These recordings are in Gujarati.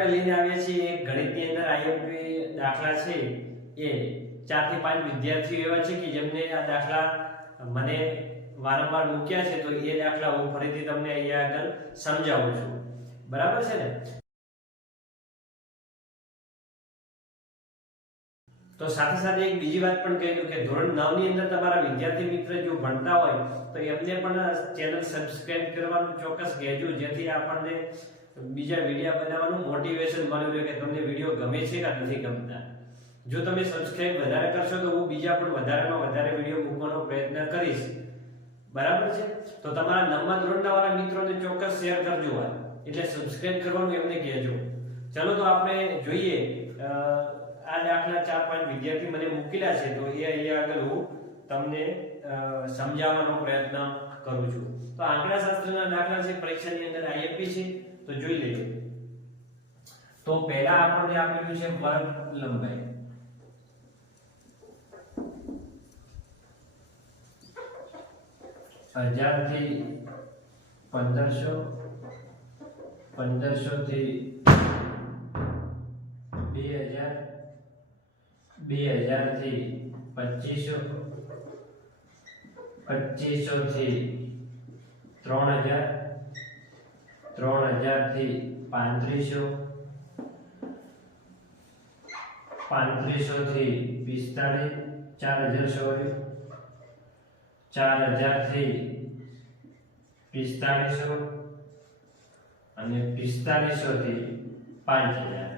આપણે લઈને આવ્યા છીએ એક ગણિતની અંદર આઈએમપી દાખલા છે એ 4 થી 5 વિદ્યાર્થીઓ એવા છે કે જેમને આ દાખલા મને વારંવાર મૂક્યા છે, તો એ દાખલા હું ફરીથી તમને અહીંયા આગળ સમજાવું છું, બરાબર છે ને? તો સાથે સાથે એક બીજી વાત પણ કહી દઉં કે ધોરણ 9 ની અંદર તમારા વિદ્યાર્થી મિત્ર જો ભણતા હોય તો એમને પણ ચેનલ સબસ્ક્રાઇબ કરવાનું ચોક્કસ કહેજો, જેથી આપણને બીજા વિડિયો બનાવવાનું મોટિવેશન મળે કે તમને વિડિયો ગમે છે કે નથી ગમતા. જો તમે સબસ્ક્રાઇબ વધારે કરશો તો હું બીજા પણ વધારેમાં વધારે વિડિયો મૂકવાનો પ્રયત્ન કરીશ, બરાબર છે? તો તમારા 9મા ધોરણના વાળા મિત્રોને ચોક્કસ શેર કરજો, એટલે સબસ્ક્રાઇબ કરવાનું એમને કહેજો. ચલો તો આપણે જોઈએ આ દાખલા 4-5 વિદ્યાર્થી મને મૂકેલા છે, તો એ અહીંયા આગળ હું તમને સમજાવવાનો પ્રયત્ન કરું છું. તો આંકડાશાસ્ત્રના દાખલા છે, પરીક્ષાની અંદર આઈએમપી છે, તો જોઈ લેજો. તો પહેલા આપણને આપેલું છે વર્ગ લંબાઈ. હજાર થી 1500, 1500 થી 2000, 2000 થી 2500, 2500 થી 3000, 3000 થી 3500, 3500 થી 45, 4000 sorry, 4000 થી 4500 અને 4500 થી 5000.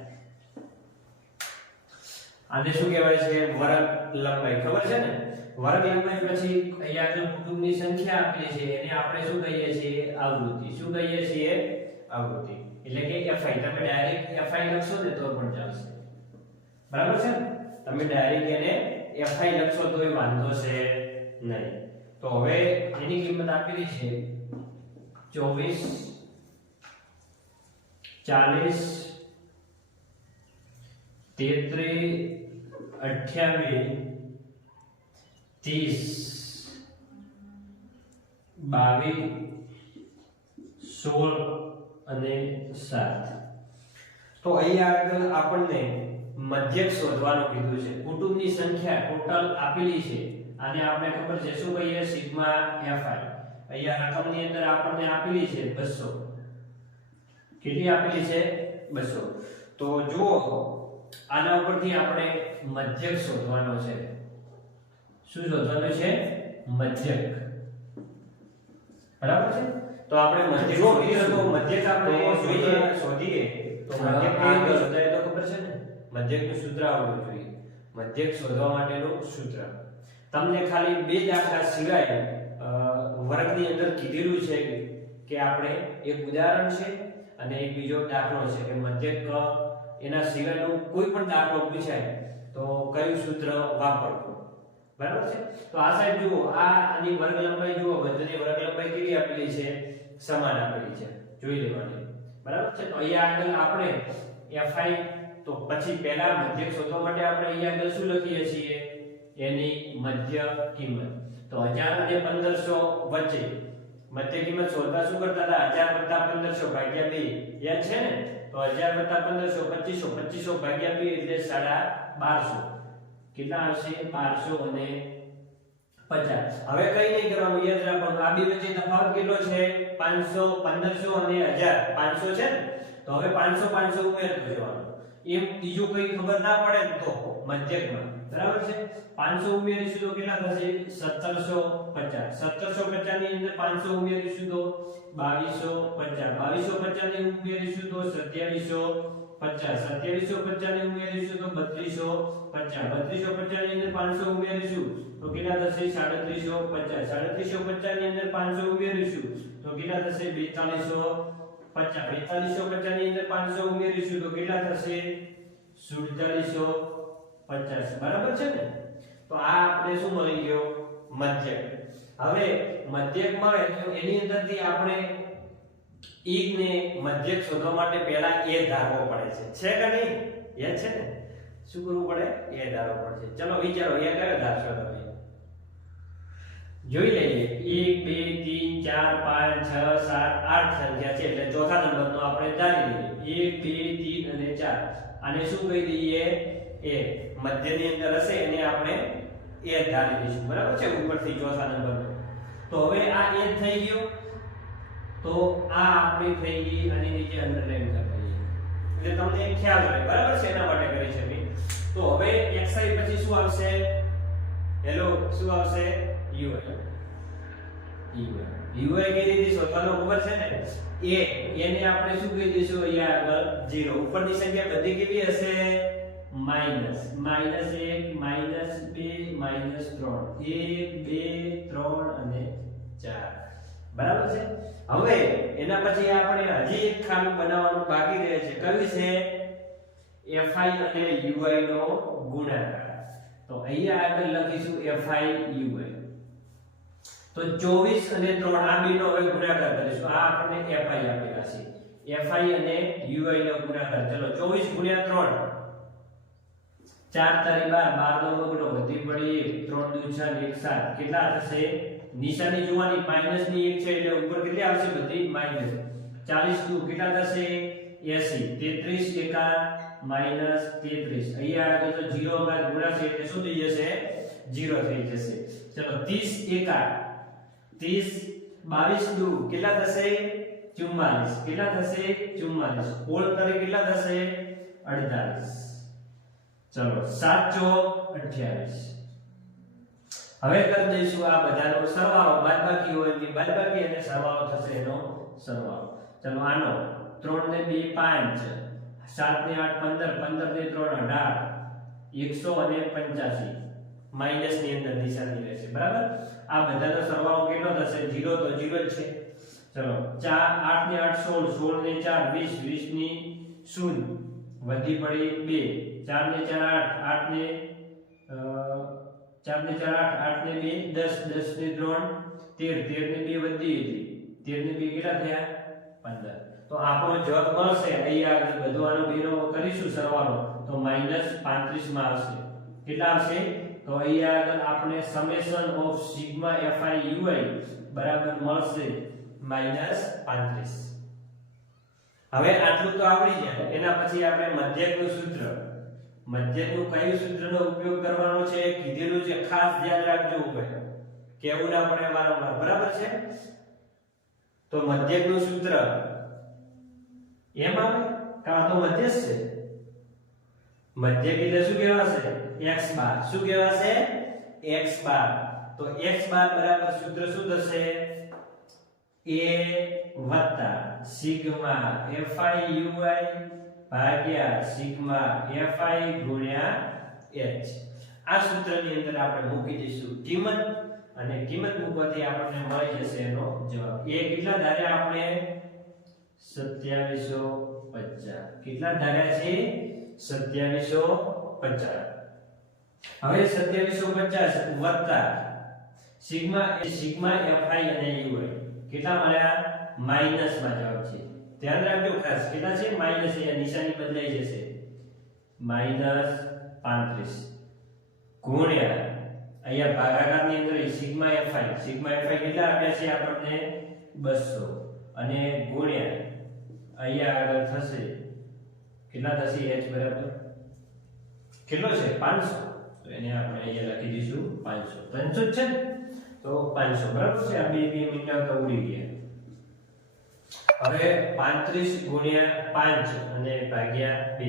આને શું કહેવાય છે? વર્ગ લંબાઈ. ખબર છે ને? વર્ગ લંબાઈ પછી અહીંયા આગળ કુટુંબની સંખ્યા આપેલી છે, એને આપણે શું કહીએ છીએ? આવૃત્તિ. શું કહીએ છીએ? આવૃત્તિ. એટલે કે fi. તમે ડાયરેક્ટ fi લખશો ને તો પણ ચાલશે, બરાબર છે? તમે ડાયરેક્ટ એને fi લખશો તોય વાંધો છે નહીં. તો હવે એની કિંમત આપેલી છે 24, 40, 33, 28, 30, 22, 16 અને 7. તો અહીંયા આગળ આપણને મધ્યક શોધવાનું કીધું છે. કુટુંબની સંખ્યા ટોટલ આપેલી છે, આને આપણે ખબર છે શું કહીએ? Sigma fi. અહીંયા રકમની અંદર આપણને આપેલી છે 200. કેટલી આપેલી છે? 200. તો જુઓ આના ઉપરથી આપણે મધ્યક શોધવાનો છે. શું શોધવાનું છે? મધ્યક, બરાબર છે? તો આપણે મધ્યક શોધીએ તો મધ્યક આપણે શોધીએ તો મધ્યક કેવી રીતે શોધાય તો ખબર છે ને? મધ્યકનું સૂત્ર આવડવું જોઈએ. મધ્યક શોધવા માટેનું સૂત્ર તમને ખાલી બે દાખલા સિવાય વર્ગની અંદર કીધેલું છે કે આપણે એક ઉદાહરણ છે અને એક બીજો દાખલો છે કે મધ્યક એના સિવાયનો કોઈ પણ દાખલો પૂછાય તો કયું સૂત્ર વાપરવું, બરાબર છે? તો આ સાઈડ જુઓ, આની વર્ગ લંબાઈ જુઓ, બંનેની વર્ગ લંબાઈ કેવી આપેલી છે? સમાન આપેલી છે, જોઈ લેવાની, બરાબર છે? તો અહીંયા આગળ આપણે fi, તો પછી પહેલા મધ્યક શોધવા માટે આપણે અહીંયા આગળ શું લખીએ છીએ? એની મધ્ય કિંમત. તો 1000 અને 1500 વચ્ચે મધ્ય કિંમત શોધવા શું કરતા હતા? 1000 + 1500 ભાગ્યા 2. યાદ છે ને? તો 1000 + 1500 2500, 2500 ભાગ્યા 2 એટલે 1250. કેટલા આવશે? 1250. હવે કઈ નહીં કરવાનું, યાદ રાખવાનું આ બે વચ્ચે તફાવત કેટલો છે? 500, 1500 અને 1000. 500 છે ને? તો હવે 500 500 ઉમેરતું જવાનું. એમ બીજું કઈ ખબર ના પડે તો મધ્યકમાં, બરાબર છે? 500 ઉમેરીશું તો કેટલા થશે? 1750. 1750 ની અંદર 500 ઉમેરીશું તો 2250. 2250 ની ઉમેરીશું તો 2750. 2750 ની ઉમેરીશું તો 3250. 3250 ની અંદર 500 ઉમેરીશું તો કેટલા થશે? 3750. 3750 ની અંદર 500 ઉમેરીશું તો કેટલા થશે? 4250. 4250 ની અંદર 500 ઉમેરીશું તો કેટલા થશે? 4750. બરાબર છે ને? તો આ આપણે શું મળી ગયો? મધ્યક. હવે મધ્યક મળે તો એની અંદરથી આપણે ઈગ ને મધ્યક શોધવા માટે પહેલા એ ધારવો પડે છે કે નહીં? યાદ છે ને? શું કરવું પડે? એ ધારવો પડે છે. ચલો વિચારો, એ કયો ધારશો તમે? જોઈ લઈએ. 1 2 3 4 5 6 7 8 સંખ્યા છે એટલે ચોથા નંબરનો આપણે ધારી લઈએ. 1 2 3 અને 4 આને શું કહી દઈએ a મધ્યની અંદર હશે એને આપણે a ધારી દઈશું બરાબર છે ઉપરથી ચોથા નંબર તો હવે આ a થઈ ગયો તો આ આપણી થઈ ગઈ અને નીચે અંડરલાઈન કરી દઈએ એટલે તમને એક ખ્યાલ રહે બરાબર છે એના માટે કરી છે મેં તો હવે xi પછી શું આવશે હેલો શું આવશે ui કઈ રીતે શોધવાનું ખબર છે ને a એને આપણે શું કહી દઈશું અહીંયા આગળ 0 ઉપરની સંખ્યા બધી કેવી હશે માઈનસ -1 -2 -3 1 2 3 અને 4 બરાબર છે હવે એના પછી આપણે હજી એક ખાનું બનાવવાનું બાકી રહે છે કયું છે fi અને ui નો ગુણાકાર તો અહીંયા આગળ લખીશું fi ui તો 24 અને 3 આ બેનો હવે ગુણાકાર કરીશું આ આપણને fi આપેલા છે fi અને ui નો ગુણાકાર ચલો 24 ગુણ્યા 3 4 તારી 12 નો બગડો વધી પડી 3 દુ 6 1 7 કેટલા થશે નિશાની જોવાની માઈનસ ની એક છે એટલે ઉપર કેટલી આવશે બધી માઈનસ 40 દુ કેટલા થશે 80 33 એકા માઈનસ 33 અહીંયા આગળ તો 0 બાદ ગુણાશે એટલે શું થઈ જશે 0 થઈ જશે ચલો 30 એકા 30 22 દુ કેટલા થશે 44 કેટલા થશે 44 હોલ કરી કેટલા થશે 48 ચલો 7 ચોક 28 હવે કરી દઈશું આ બધાનો સરવાળો બાદબાકી હોય કે બાદબાકી અને સરવાળો થશે એનો સરવાળો ચલો આનો 3 ને 2 5 7 ને 8 15 15 ને 3 18 185 માઈનસ ની અંદર નિશાની રહેશે બરાબર આ બધાનો સરવાળો કેટલો થશે 0 તો 0 જ છે ચલો 4 8 ને 8 16 16 ને 4 20 20 ની 0 વધી પડી 2 4 ને 4 8 8 ને 4 ને 4 8 8 ને 2 10 10 ને 3 13 13 ને 2 વધી હતી 13 ને 2 કેટલા થયા 15 તો આપણો જવાબ મળશે અહીંયા આગળ બધું આનો બેનો કરીશું સરવાળો તો -35 માં આવશે કેટલા આવશે તો અહીંયા આગળ આપણે summation of sigma fi ui બરાબર મળશે -35 હવે આટલું તો આવડી જાય એના પછી આપણે મધ્યકનું સૂત્ર મધ્યકનું કયું સૂત્રનો ઉપયોગ કરવાનો છે કીધેલું છે ખાસ ધ્યાન રાખજો ઉપર કેવું ના પડે વારંવાર બરાબર છે તો મધ્યકનું સૂત્ર એમ આવે કા તો મધ્યક છે મધ્યક એટલે શું કહેવાશે x બાર શું કહેવાશે x બાર તો x બાર બરાબર સૂત્ર શું થશે a વત્તા સિગ્મા fi ui ભાગ્યા સિગ્મા fi ગુણ્યા h આ સૂત્રની અંદર આપણે મૂકી દઈશું કિંમત અને કિંમત મૂકવાથી આપણને મળી જશે એનો જવાબ એ કેટલા ધાર્યા આપણે 2750 કેટલા ધાર્યા છે 2750 હવે 2750 વત્તા સિગ્મા fi અને ui કેટલા મળ્યા માઈનસ માં જવાબ છે ધ્યાન રાખજો ખાસ કેટલા છે માઈનસ અહીંયા નિશાની બદલાઈ જશે -35 ગુણ્યા અહીંયા ભાગાકારની અંદર સિગ્મા fi કેટલા આપ્યા છે આપણને 200 અને ગુણ્યા અહીંયા આગળ થશે કેટલા થશે h બરાબર કેટલો છે 500 તો એને આપણે અહીંયા લખી દઈશું 500 છે તો 500 બરાબર છે આ બે મિનિટ તો ઉડી ગયા હવે 35 ગુણ્યા 5 અને ભાગ્યા 2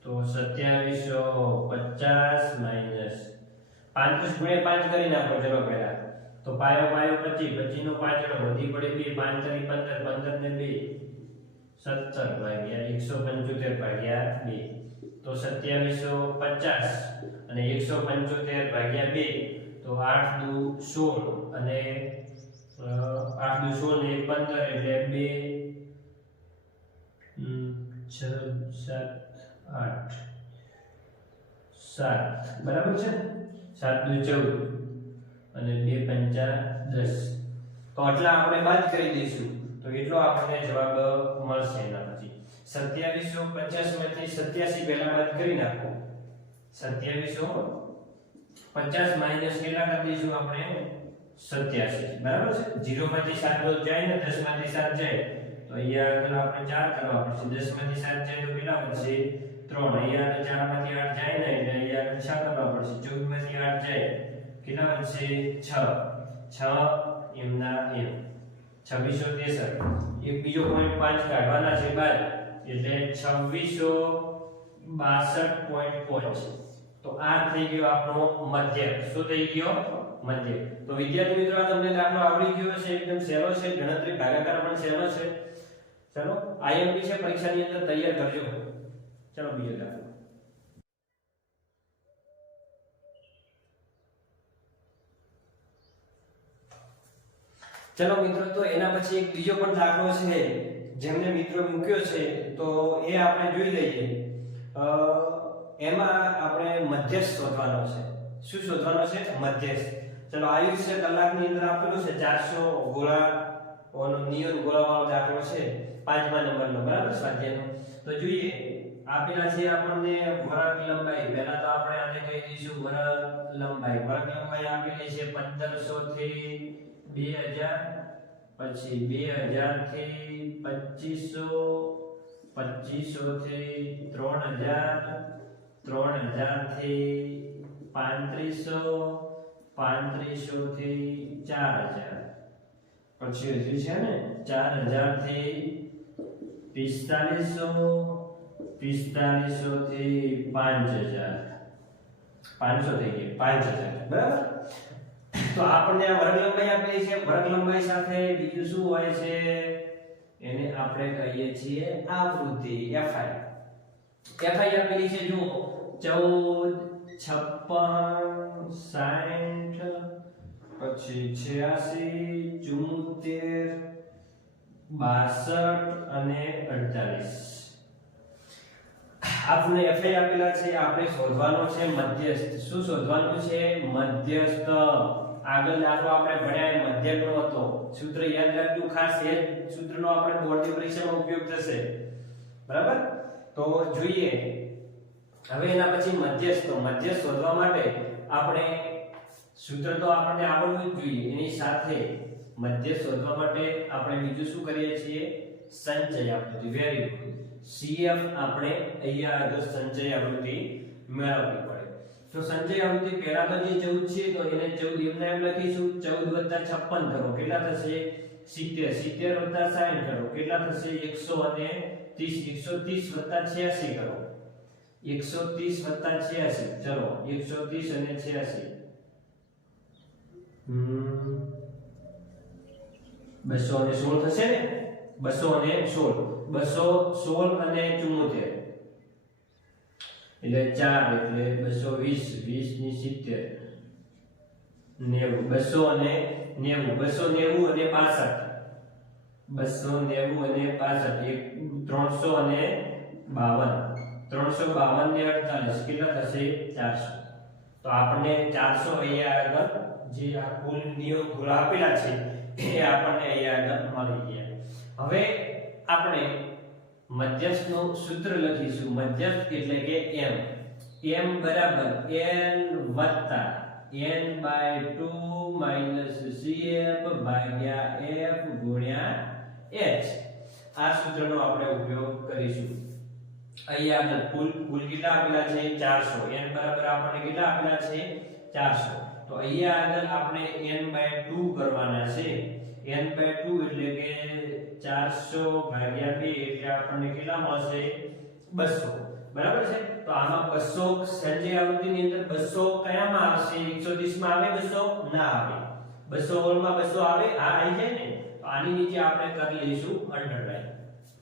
તો 2750 માઈનસ 35 ગુણ્યા 5 કરી નાખો ચલો પહેલા તો પાયો 25 25 નો 5 વધી પડે 2 5 તરી 15 15 ને 2 17 ભાગ્યા 175 ભાગ્યા 2 તો 2750 અને 175 ભાગ્યા 2 તો 8 દુ 16 અને 8 દુ 16 ને 15 એટલે 2 6 7 8 7 બરાબર છે 7 દુ 14 અને 2 5 10 તો આટલા આપણે બાદ કરી દઈશું તો એટલો આપણને જવાબ મળશે એના પછી 2750 માંથી 87 પહેલા બાદ કરી નાખો 2750 માઈનસ કેટલા કરી દઈશું આપણે 87 બરાબર છે 0 માંથી 7 જાય ને 10 માંથી 7 જાય તો તો અહીંયા આગળ આપણે 4 કરવા પડશે 10 માંથી 7 જાય તો કેટલા વધશે 3 અહીંયા આગળ 4 માંથી 8 જાય ને એટલે અહીંયા આગળ 6 કરવા પડશે 14 માંથી 8 જાય કેટલા વધશે 6 એમના એમ 2663 એક બીજો પોઈન્ટ 5 કાઢવાના છે બાદ એટલે 2662.5 તો આ થઈ ગયો આપણો મધ્યક શું થઈ ગયો મધ્યક તો વિદ્યાર્થી મિત્રો આ તમને દાખલો આવડી ગયો છે એકદમ સહેલો છે ગણતરી ભાગાકાર પણ સહેલો છે ચલો આઈએમપી છે પરીક્ષાની અંદર તૈયાર કરજો ચલો બીજો દાખલો ચલો મિત્રો તો એના પછી એક બીજો પણ દાખલો છે જેમને મિત્રો મૂક્યો છે તો એ આપણે જોઈ લઈએ એમાં આપણે મધ્યસ્થ શોધવાનો છે શું શોધવાનો છે મધ્યસ્થ ચલો આયુષ્ય કલાકની અંદર આપેલું છે 400 ગોળા ઓનો નિયન ગોળાવાળો દાખલો છે 5મા નંબરનો બરાબર સ્વાધ્યાયનો તો જોઈએ આપેલા છે આપણને વર્ગ લંબાઈ પહેલા તો આપણે આને કહી દઈશું વર્ગ લંબાઈ આપેલી છે 1500 થી 2000 પછી 2000 થી 2500 2500 થી 3000 3000 થી 3500 3500 થી 4000 પછી હજી છે ને 4000 થી 4500 4500 થી 5000 500 થઈ ગઈ 5000 બરાબર તો આપણને આ વર્ગ લંબાઈ આપેલી છે વર્ગ લંબાઈ સાથે બીજું શું હોય છે એને આપણે કહીએ છીએ આવૃત્તિ fi આપેલી છે જો 14 56 60 પછી 86 74 62 અને 48 આપણે fi આપેલા છે આપણે શોધવાનો છે મધ્યસ્થ શું શોધવાનું છે મધ્યસ્થ આગળ દાખલો આપણે ભણ્યા મધ્યકનો હતો સૂત્ર યાદ રાખજો ખાસ એ સૂત્રનો આપણે બોર્ડની પરીક્ષામાં ઉપયોગ થશે બરાબર તો જોઈએ હવે એના પછી મધ્યસ્થ શોધવા માટે આપણે સૂત્ર તો આપણને આવડવું જ જોઈએ એની સાથે મધ્યસ્થ શોધવા માટે આપણે બીજું શું કરીએ છીએ સંચય આવૃત્તિ વેરી ગુડ CF આપણે અહીંયા આગળ સંચય આવૃત્તિ મેળવવી પડે તો સંચય આવૃત્તિ પહેલા તો જે 14 છે તો એને 14 એમને એમ લખીશું 14 + 56 કરો કેટલા થશે 70 70 + 60 કરો કેટલા થશે 130 130 + 86 કરો 130 + 86 ચલો 130 અને 86 216 થશે ને 216 216 અને 74 એટલે 4 એટલે 220 20 ની 70 90 290 અને 65 290 અને 65 300 અને 52 ને 48 કેટલા થશે 400 તો આપણને 400 અહીંયા આગળ જે આ કુલ નિયમ ગોળા આપેલા છે એ આપણને અહીંયા આગળ મળી ગયા હવે આપણે મધ્યસ્થનું સૂત્ર લખીશું મધ્યસ્થ એટલે કે m બરાબર n વત્તા n/2 cf ભાગ્યા f ગુણ્યા h આ સૂત્રનો આપણે ઉપયોગ કરીશું અહીંયા આગળ કુલ કેટલા આપેલા છે 400 n બરાબર આપણને કેટલા આપેલા છે 400 તો અહીંયા આગળ આપણે n/2 કરવાના છે n/2 એટલે કે 400 ભાગ્યા 2 એટલે આપણને કેટલા મળશે 200 બરાબર છે તો આમાં 200 સંચય આવૃત્તિની અંદર 200 કયામાં આવશે 130 માં આવે 200 ના આવે 200 ઓલમાં 200 આવે આ આવી જાય ને તો આની નીચે આપણે કરી લઈશું અંડરલાઈન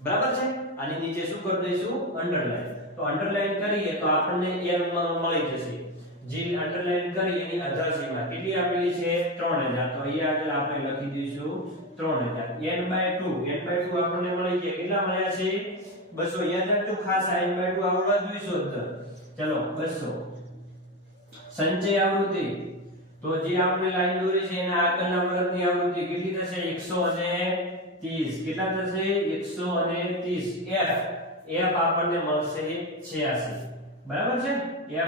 બરાબર છે આની નીચે શું કરી દઈશું અંડરલાઈન તો અંડરલાઈન કરીએ તો આપણને n મળી જશે જે અંડરલાઈન કરી એની અધાસીમાં કેટલી આપેલી છે 3000 તો અહીંયા આગળ આપણે લખી દઈશું 3000 n/2 આપણને મળી ગયા કેટલા મળ્યા છે 200 યાદ રાખજો ખાસ આ n/2 આવડવા જોઈશો ચલો 200 સંચય આવૃત્તિ તો જે આપણે લાઈન દોરી છે એના આગળના વર્ગની આવૃત્તિ કેટલી થશે 130 કેટલા થશે 130 f આપણને મળશે 86 બરાબર છે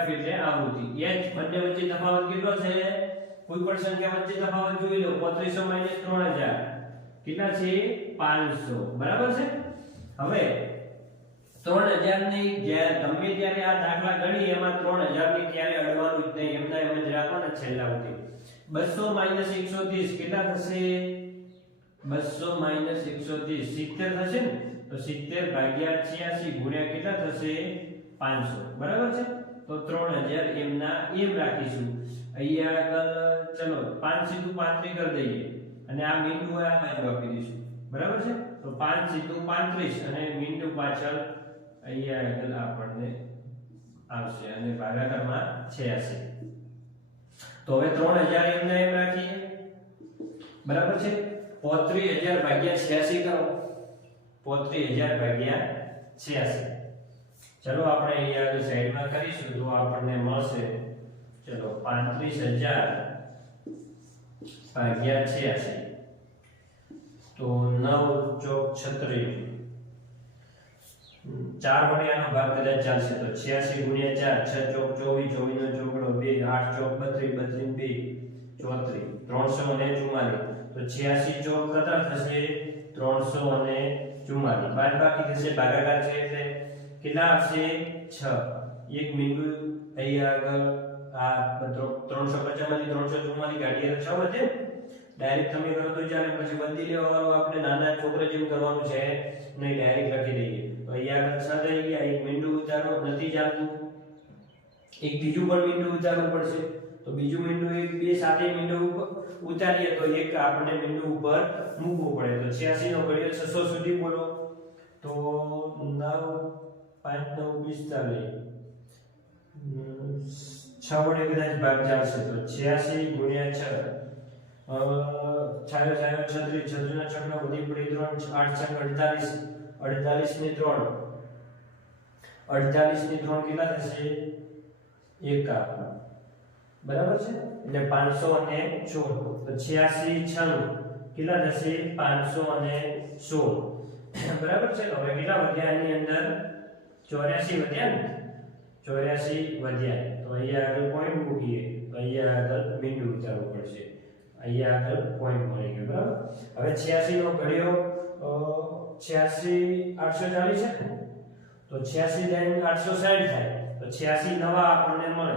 f એટલે આવૃત્તિ h બંને વચ્ચે તફાવત કેટલો છે કોઈ પણ સંખ્યા વચ્ચે તફાવત જોઈ લો 3500 - 3000 કેટલા છે 500 બરાબર છે હવે 3000 ની જ્યારે ગમે ત્યારે આ દાખલા ગણી એમાં 3000 ની ક્યારે અડવાનું જ નહીં એમના એમ જ રાખવાના છેલ્લા સુધી 200 - 130 કેટલા થશે 200 - 130 70 થશે ને તો 70 ભાગ્યા 86 ગુણ્યા કેટલા થશે 500 બરાબર છે તો 3000 એમના એમ રાખીશું અહીંયા આગળ ચલો 5 સીધું 35 કરી દઈએ અને આ મીંડું આ બાજુ આપી દઈશું બરાબર છે તો 5 સીધું 35 અને મીંડું પાછળ અહીંયા આગળ આપણને આવશે અને ભાગાકારમાં 86 તો હવે 3000 એમના એમ રાખીએ બરાબર છે 35000 ભાગ્યા 86 કરો 35000 ભાગ્યા 86 ચલો આપણે અહીંયા આગળ સાઈડમાં કરીશું તો આપણને મળશે ચલો 35000 ભાગ્યા 86 તો 9 ચોક 36 4 વડે આનો ભાગ કદાચ ચાલશે તો 86 ગુણ્યા 4 6 ચોક 24 24 નો ચોકડો 2 8 ચોક 32 32 2 34 344 તો 86 ચોક કેટલા થશે 344 બાદ બાકી થશે ભાગાકાર છે એટલે કેટલા આવશે 6 એક મીંડું અહીંયા આગળ આ 350 માંથી 344 કાઢીએ તો 6 વધે ડાયરેક્ટ તમે કરો તો ચાલે પછી બંધી લેવાનું આપણે નાના છોકરા જેમ કરવાનું છે નહીં ડાયરેક્ટ લખી દઈએ તો અહીંયા આગળ 6 થઈ ગયા એક મીંડું ઉતારો નથી ચાલતું એક બીજું પણ મીંડું ઉતારવું પડશે તો બીજું મીંડું એક બે સાથે મીંડું ઉતારીએ તો એક આપણે મીંડું ઉપર મૂકવું પડે તો 86 નો ઘડિયો 600 સુધી બોલો તો 9 5 9 45 6 વડે કદાચ ભાગ ચાલશે તો 86 ગુણ્યા 6 છાયો 36 36 ના છકડા વધી પડી 3 8 છક 48 48 ની 3 48 ની 3 કેટલા થશે 51 બરાબર છે એટલે 516 તો 86 96 કેટલા થશે 516 બરાબર છે હવે કેટલા વધ્યા એની અંદર 84 વધ્યા ને 84 વધ્યા તો અહીંયા આગળ પોઈન્ટ મૂકીએ તો અહીંયા આગળ બિંદુ ઉતારવું પડશે અહીંયા આગળ પોઈન્ટ મળી ગયો બરાબર હવે 86 નો ઘડિયો 86 840 છે તો 86 લઈને 860 થાય તો 86 નવા આપણને મળે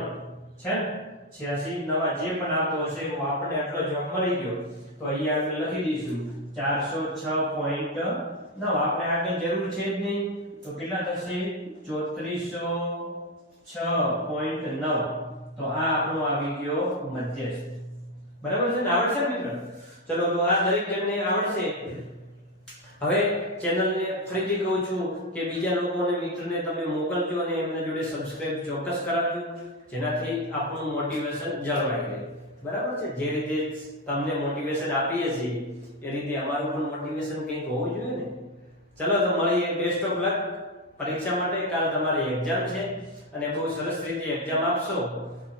છે ને 86 નવા જે પણ આવતો હશે તો આપણને આટલો જવાબ મળી ગયો તો અહીંયા આપણે લખી દઈશું 406.9 આપણે આગળ જરૂર છે જ નહીં તો કેટલા થશે 3406.9 તો આ આપણો આવી ગયો મધ્યસ્થ બરાબર છે ને આવડશે મિત્રો ચલો તો આ દરેક જણને આવડશે હવે ચેનલને ફરીથી કહું છું કે બીજા લોકોને મિત્રને તમે મોકલજો અને એમના જોડે સબસ્ક્રાઇબ ચોક્કસ કરાવજો જેનાથી આપણું મોટિવેશન જળવાઈ રહે બરાબર છે જે રીતે તમને મોટિવેશન આપીએ છીએ એ રીતે અમારું પણ મોટિવેશન કંઈક હોવું જોઈએ ને ચલો તો મળીએ બેસ્ટ ઓફ લક પરીક્ષા માટે કાલ તમારી એક્ઝામ છે અને બહુ સરસ રીતે એક્ઝામ આપશો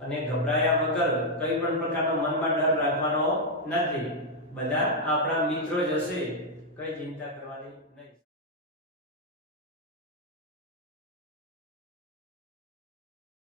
અને ગભરાયા વગર કઈ પણ પ્રકારનો મનમાં ડર રાખવાનો નથી બધા આપણા મિત્રો જ હશે કઈ ચિંતા કરવાની